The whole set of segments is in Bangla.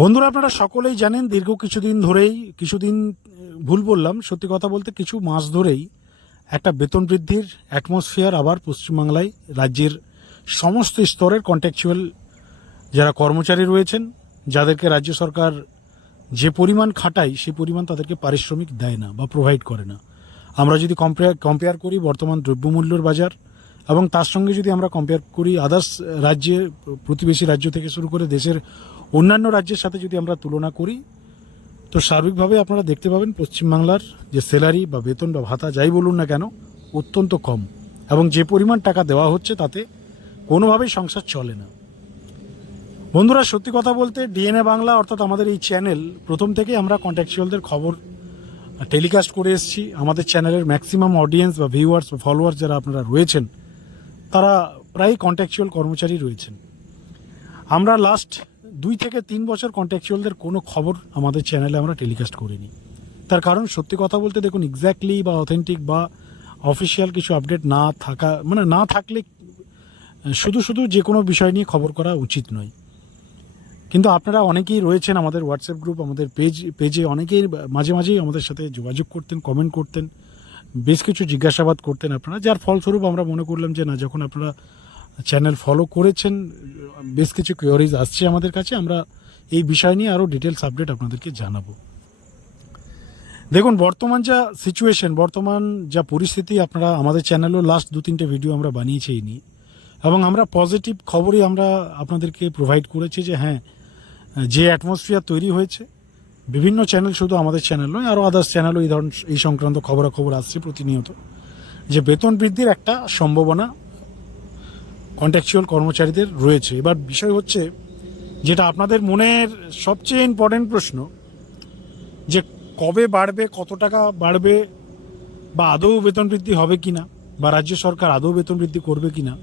বন্ধুরা, আপনারা সকলেই জানেন, দীর্ঘ কিছুদিন ধরেই, কিছুদিন ভুল বললাম, সত্যি কথা বলতে কিছু মাস ধরেই একটা বেতন বৃদ্ধির অ্যাটমসফিয়ার আবার পশ্চিমবাংলায় রাজ্যের সমস্ত স্তরের কন্ট্যাকচুয়াল যারা কর্মচারী রয়েছেন, যাদেরকে রাজ্য সরকার যে পরিমাণ খাটায়, সে পরিমাণ তাদেরকে পারিশ্রমিক দেয় না বা প্রোভাইড করে না। আমরা যদি কম্পেয়ার কম্পেয়ার করি বর্তমান দ্রব্যমূল্যর বাজার এবং তার সঙ্গে যদি আমরা কম্পেয়ার করি আদার্স রাজ্যে, প্রতিবেশী রাজ্য থেকে শুরু করে দেশের অন্যান্য রাজ্যের সাথে যদি আমরা তুলনা করি, তো সার্বিকভাবে আপনারা দেখতে পাবেন পশ্চিমবাংলার যে স্যালারি বা বেতন বা ভাতা যাই বলুন না কেন, অত্যন্ত কম। এবং যে পরিমাণ টাকা দেওয়া হচ্ছে তাতে কোনোভাবেই সংসার চলে না। বন্ধুরা, সত্যি কথা বলতে ডিএনএ বাংলা অর্থাৎ আমাদের এই চ্যানেল প্রথম থেকেই আমরা কন্ট্যাকচুয়ালদের খবর টেলিকাস্ট করে এসেছি। আমাদের চ্যানেলের ম্যাক্সিমাম অডিয়েন্স বা ভিউয়ার্স বা ফলোয়ার্স যারা আপনারা রয়েছেন তারা প্রায় কন্ট্যাকচুয়াল কর্মচারী রয়েছেন। আমরা লাস্ট দুই থেকে তিন বছর কন্ট্যাকচুয়ালদের কোনো খবর আমাদের চ্যানেলে আমরা টেলিকাস্ট করিনি। তার কারণ সত্যি কথা বলতে দেখুন এক্স্যাক্টলি বা অথেন্টিক বা অফিসিয়াল কিছু আপডেট না থাকা মানে না থাকলে শুধু শুধু যে কোনো বিষয় নিয়ে খবর করা উচিত নয়। কিন্তু আপনারা অনেকেই রয়েছেন আমাদের হোয়াটসঅ্যাপ গ্রুপ আমাদের পেজ পেজে অনেকেই মাঝে মাঝেই আমাদের সাথে যোগাযোগ করতেন কমেন্ট করতেন। বেশ কিছু জিজ্ঞাসাবাদ করতেন আপনারা, যার ফলস্বরূপ আমরা মনে করলাম যে না, যখন আপনারা চ্যানেল ফলো করেছেন, বেশ কিছু কোয়ারিজ আসছে আমাদের কাছে, আমরা এই বিষয় নিয়ে আরও ডিটেলস আপডেট আপনাদেরকে জানাব। দেখুন, বর্তমান যা সিচুয়েশন বর্তমান যা পরিস্থিতি, আপনারা আমাদের চ্যানেলও লাস্ট দু তিনটে ভিডিও আমরা বানিয়েছি এই নিয়ে। এবং আমরা পজিটিভ খবরই আমরা আপনাদেরকে প্রোভাইড করেছি যে হ্যাঁ যে অ্যাটমসফিয়ার তৈরি হয়েছে বিভিন্ন চ্যানেল শুধু আমাদের চ্যানেল নয় আরও আদার্স চ্যানেলও এই ধরনের এই সংক্রান্ত খবরাখবর আসছে প্রতিনিয়ত। যে বেতন বৃদ্ধির একটা সম্ভাবনা কন্ট্যাকচুয়াল কর্মচারীদের রয়েছে। এবার বিষয় হচ্ছে, যেটা আপনাদের মনের সবচেয়ে ইম্পর্টেন্ট প্রশ্ন, যে কবে বাড়বে, কত টাকা বাড়বে, বা আদৌ বেতন বৃদ্ধি হবে কিনা, বা রাজ্য সরকার আদৌ বেতন বৃদ্ধি করবে কিনা,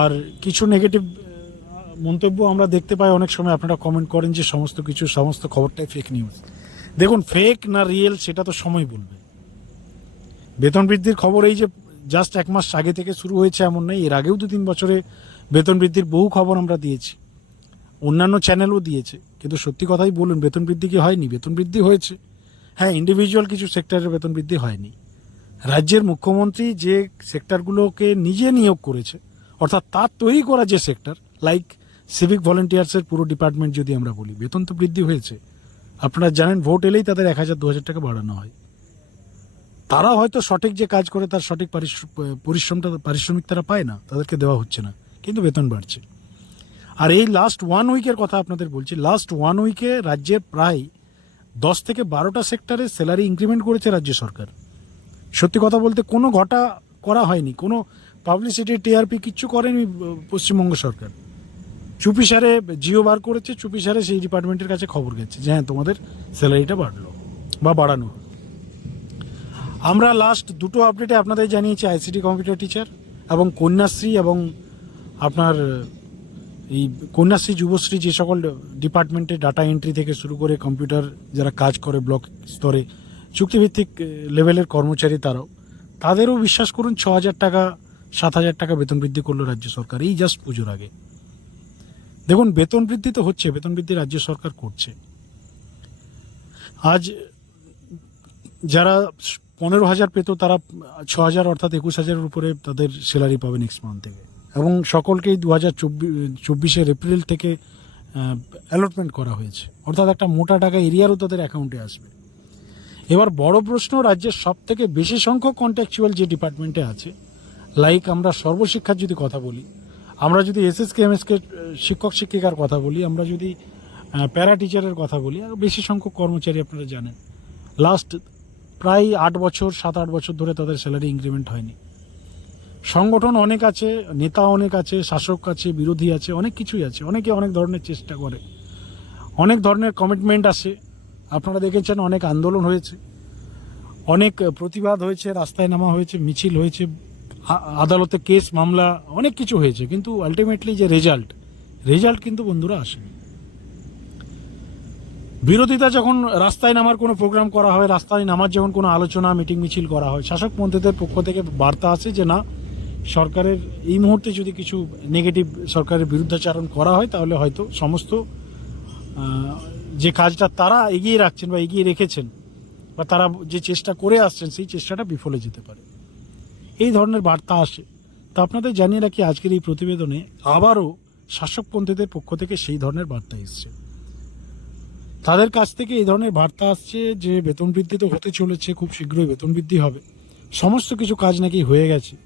আর কিছু নেগেটিভ মন্তব্য আমরা দেখতে পাই অনেক সময় আপনারা কমেন্ট করেন যে সমস্ত কিছু, সমস্ত খবরটাই ফেক নিউজ দেখুন ফেক না রিয়েল সেটা তো সময় বলবে। বেতন বৃদ্ধির খবর এই যে জাস্ট এক মাস আগে থেকে শুরু হয়েছে এমন নয়, এর আগেও দু তিন বছরে বেতন বৃদ্ধির বহু খবর আমরা দিয়েছি। অন্যান্য চ্যানেলও দিয়েছে। কিন্তু সত্যি কথাই বলুন, বেতন বৃদ্ধি কি হয়নি? বেতন বৃদ্ধি হয়েছে। হ্যাঁ ইন্ডিভিজুয়াল কিছু সেক্টরের বেতন বৃদ্ধি হয়নি। রাজ্যের মুখ্যমন্ত্রী যে সেক্টরগুলোকে নিজে নিয়োগ করেছে, অর্থাৎ তার তৈরি করা যে সেক্টর লাইক সিভিক ভলেন্টিয়ার্সের পুরো ডিপার্টমেন্ট যদি আমরা বলি, বেতন তো বৃদ্ধি হয়েছে। আপনারা জানেন, ভোট এলেই তাদের এক হাজার, দু হাজার টাকা বাড়ানো হয়। তারা হয়তো সঠিক যে কাজ করে, তার সঠিক পরিশ্রমটা, পারিশ্রমিক তারা পায় না, তাদেরকে দেওয়া হচ্ছে না, কিন্তু বেতন বাড়ছে। আর এই লাস্ট ওয়ান উইকের কথা আপনাদের বলছি লাস্ট ওয়ান উইকে রাজ্যের প্রায় দশ থেকে বারোটা সেক্টরে স্যালারি ইনক্রিমেন্ট করেছে রাজ্য সরকার। সত্যি কথা বলতে কোনো ঘটা করা হয়নি, কোনো পাবলিসিটি টিআরপি কিচ্ছু করেনি পশ্চিমবঙ্গ সরকার। চুপিসারে জিও বার করেছে চুপিসারে সেই ডিপার্টমেন্টের কাছে খবর গেছে যে হ্যাঁ তোমাদের স্যালারিটা বাড়লো বা বাড়ানো আমরা লাস্ট দুটো আপডেটে আপনাদের জানিয়েছি আইসিটি কম্পিউটার টিচার এবং কন্যাশ্রী এবং আপনার এই কন্যাশ্রী, যুবশ্রী যে সকল ডিপার্টমেন্টে ডাটা এন্ট্রি থেকে শুরু করে কম্পিউটার যারা কাজ করে ব্লক স্তরে চুক্তিভিত্তিক লেভেলের কর্মচারী তারাও, তাদেরও বিশ্বাস করুন, ছ হাজার টাকা, সাত হাজার টাকা বেতন বৃদ্ধি করল রাজ্য সরকার। এই জাস্ট পুজোর আগে। দেখুন, বেতন বৃদ্ধি তো হচ্ছে, বেতন বৃদ্ধি রাজ্য সরকার করছে। আজ যারা পনেরো হাজার পেত, তারা ছ হাজার অর্থাৎ একুশ হাজারের উপরে তাদের স্যালারি পাবে নেক্সট মান্থ থেকে। এবং সকলকেই দু হাজার চব্বিশের এপ্রিল থেকে অ্যালটমেন্ট করা হয়েছে। অর্থাৎ একটা মোটা টাকা এরিয়ারও তাদের অ্যাকাউন্টে আসবে। এবার বড় প্রশ্ন, রাজ্যের সব থেকে বেশি সংখ্যক কন্ট্যাকচুয়াল যে ডিপার্টমেন্টে আছে লাইক আমরা সর্বশিক্ষার যদি কথা বলি আমরা যদি এসএসকে এমএসকে শিক্ষক শিক্ষিকার কথা বলি, আমরা যদি প্যারা টিচারের কথা বলি, আর বেশি সংখ্যক কর্মচারী আপনারা জানেন। লাস্ট প্রায় আট বছর, সাত আট বছর ধরে তাদের স্যালারি ইনক্রিমেন্ট হয়নি। সংগঠন অনেক আছে, নেতা অনেক আছে, শাসক আছে, বিরোধী আছে, অনেক কিছুই আছে। অনেকে অনেক ধরনের চেষ্টা করে। অনেক ধরনের কমিটমেন্ট আছে আপনারা দেখেছেন অনেক আন্দোলন হয়েছে। অনেক প্রতিবাদ হয়েছে, রাস্তায় নামা হয়েছে, মিছিল হয়েছে আদালতে কেস, মামলা, অনেক কিছু হয়েছে, কিন্তু আলটিমেটলি যে রেজাল্ট রেজাল্ট কিন্তু বন্ধুরা আসেনি। বিরোধিতা যখন রাস্তায় নামার কোনো প্রোগ্রাম করা হয়, রাস্তায় নামার যখন কোনো আলোচনা মিটিং মিছিল করা হয়, শাসক মন্ত্রীদের পক্ষ থেকে বার্তা আছে যে না, সরকারের এই মুহূর্তে যদি কিছু নেগেটিভ সরকারের বিরুদ্ধাচারণ করা হয়, তাহলে হয়তো সমস্ত যে কাজটা তারা এগিয়ে রাখছেন বা এগিয়ে রেখেছেন, বা তারা যে চেষ্টা করে আসছেন, সেই চেষ্টাটা বিফলে যেতে পারে। এই ধরনের বার্তা আসে। তা আপনাদের জানিয়ে রাখি, আজকের এই প্রতিবেদনে আবারও শাসকপন্থীদের পক্ষ থেকে সেই ধরনের বার্তা এসছে। তাদের কাছ থেকে এই ধরনের বার্তা আসছে যে, বেতন বৃদ্ধি তো হতে চলেছে, খুব শীঘ্রই বেতন বৃদ্ধি হবে। সমস্ত কিছু কাজ নাকি হয়ে গেছে।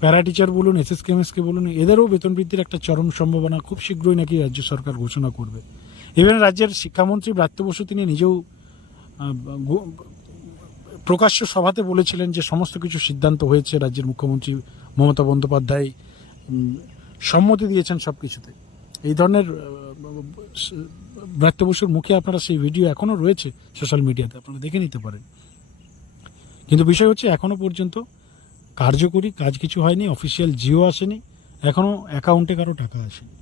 প্যারা টিচার বলুন এস কেমএসকে বলুন, এদেরও বেতন বৃদ্ধির একটা চরম সম্ভাবনা খুব শীঘ্রই নাকি রাজ্য সরকার ঘোষণা করবে। ইভেন রাজ্যের শিক্ষামন্ত্রী ব্রাত্য বসু, তিনি নিজেও প্রকাশ্য সভাতে বলেছিলেন যে সমস্ত কিছু সিদ্ধান্ত হয়েছে, রাজ্যের মুখ্যমন্ত্রী মমতা বন্দ্যোপাধ্যায় সম্মতি দিয়েছেন সব কিছুতে এই ধরনের ব্রাত্য বসুর মুখে আপনারা সেই ভিডিও এখনও রয়েছে সোশ্যাল মিডিয়াতে, আপনারা দেখে নিতে পারেন। কিন্তু বিষয় হচ্ছে, এখনও পর্যন্ত কার্যকরী কাজ কিছু হয়নি, অফিসিয়াল জিও আসেনি, এখনও অ্যাকাউন্টে কারও টাকা আসেনি।